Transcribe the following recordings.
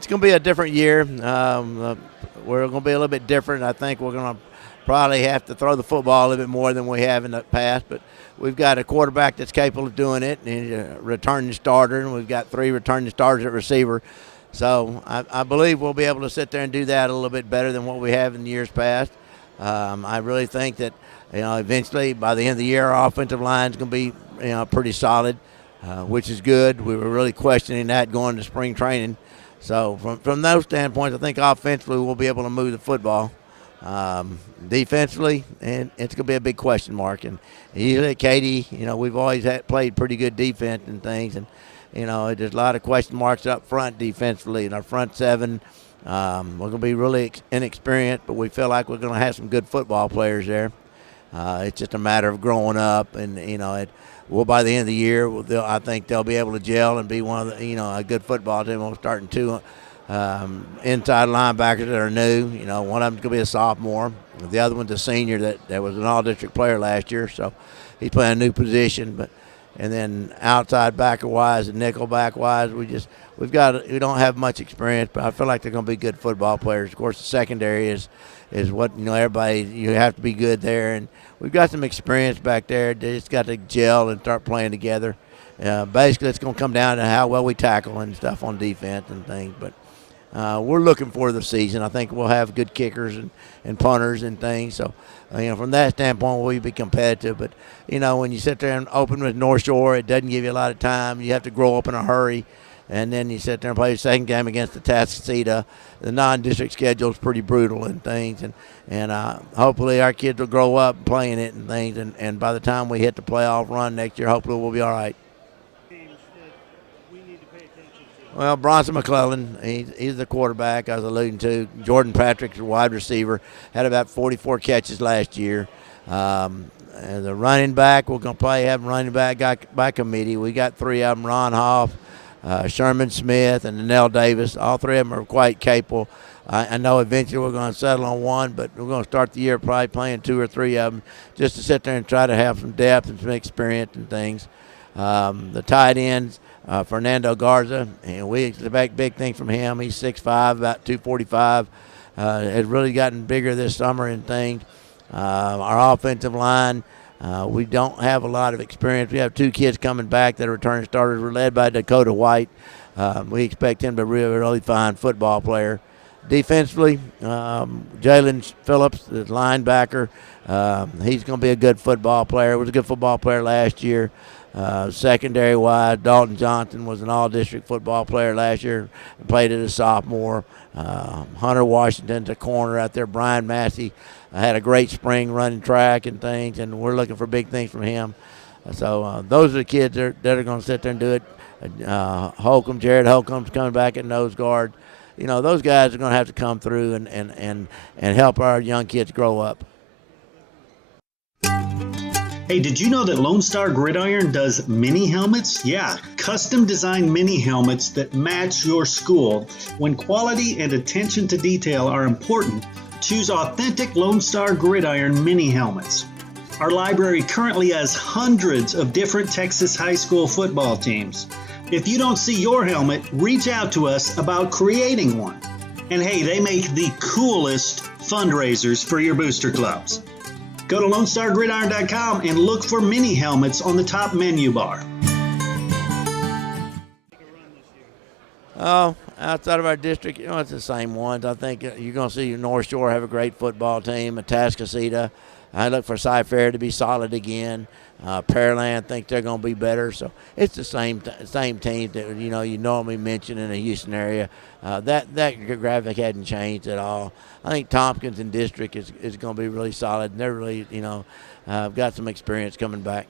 It's going to be a different year. We're going to be a little bit different. I think we're going to probably have to throw the football a little bit more than we have in the past, but we've got a quarterback that's capable of doing it, and he's a returning starter, and we've got 3 returning starters at receiver. So I believe we'll be able to sit there and do that a little bit better than what we have in years past. I really think that, eventually by the end of the year, our offensive line is going to be, pretty solid, which is good. We were really questioning that going to spring training. So from those standpoints, I think offensively we'll be able to move the football. Defensively, and it's going to be a big question mark. And usually at Katy, we've always played pretty good defense and things. And, there's a lot of question marks up front defensively. In our front 7, we're going to be really inexperienced, but we feel like we're going to have some good football players there. It's just a matter of growing up. And, by the end of the year, I think they'll be able to gel and be one of the, a good football team. We're starting 2 inside linebackers that are new. One of them's going to be a sophomore. The other one's a senior that was an all-district player last year, so he's playing a new position. And then outside backer-wise and nickel back-wise, we don't have much experience, but I feel like they're going to be good football players. Of course, the secondary is what, everybody, you have to be good there. And we've got some experience back there. They just got to gel and start playing together. Basically, it's going to come down to how well we tackle and stuff on defense and things. But we're looking for the season. I think we'll have good kickers and punters and things. So, from that standpoint, we'll be competitive. But, when you sit there and open with North Shore, it doesn't give you a lot of time. You have to grow up in a hurry. And then you sit there and play the second game against the Atascocita. The non-district schedule is pretty brutal and things. And hopefully our kids will grow up playing it and things. And by the time we hit the playoff run next year, hopefully we'll be all right. Well, Bronson McClellan, he's the quarterback I was alluding to. Jordan Patrick's a wide receiver, had about 44 catches last year. And the running back, we're going to probably have running back by committee. We got 3 of them, Ron Hoff, Sherman Smith, and Nell Davis. All 3 of them are quite capable. I know eventually we're going to settle on one, but we're going to start the year probably playing 2 or 3 of them just to sit there and try to have some depth and some experience and things. The tight ends, Fernando Garza, and we expect big things from him. He's 6'5", about 245. Has really gotten bigger this summer and things. Our offensive line, we don't have a lot of experience. We have 2 kids coming back that are returning starters. We're led by Dakota White. We expect him to be a really fine football player. Defensively, Jalen Phillips, the linebacker, he's going to be a good football player. He was a good football player last year. Secondary-wise, Dalton Johnson was an all-district football player last year and played as a sophomore. Hunter Washington's a corner out there. Brian Massey had a great spring running track and things, and we're looking for big things from him. So those are the kids that are going to sit there and do it. Jared Holcomb's coming back at nose guard. Those guys are going to have to come through and help our young kids grow up. Hey, did you know that Lone Star Gridiron does mini helmets? Yeah, custom designed mini helmets that match your school. When quality and attention to detail are important, choose authentic Lone Star Gridiron mini helmets. Our library currently has hundreds of different Texas high school football teams. If you don't see your helmet, reach out to us about creating one. And hey, they make the coolest fundraisers for your booster clubs. Go to LoneStarGridiron.com and look for mini helmets on the top menu bar. Oh, outside of our district, it's the same ones. I think you're going to see North Shore have a great football team. Atascocita, I look for Cy-Fair to be solid again. Pearland, I think they're going to be better. So it's the same team that you normally mention in the Houston area. That graphic hadn't changed at all. I think Tompkins and District is going to be really solid, and they're really got some experience coming back.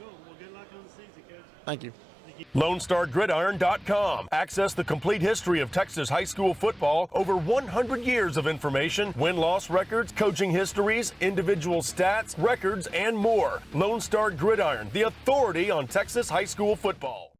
Cool. Well, good luck on the season, Coach. Thank you. LoneStarGridiron.com. Access the complete history of Texas high school football, over 100 years of information, win-loss records, coaching histories, individual stats, records, and more. Lone Star Gridiron, the authority on Texas high school football.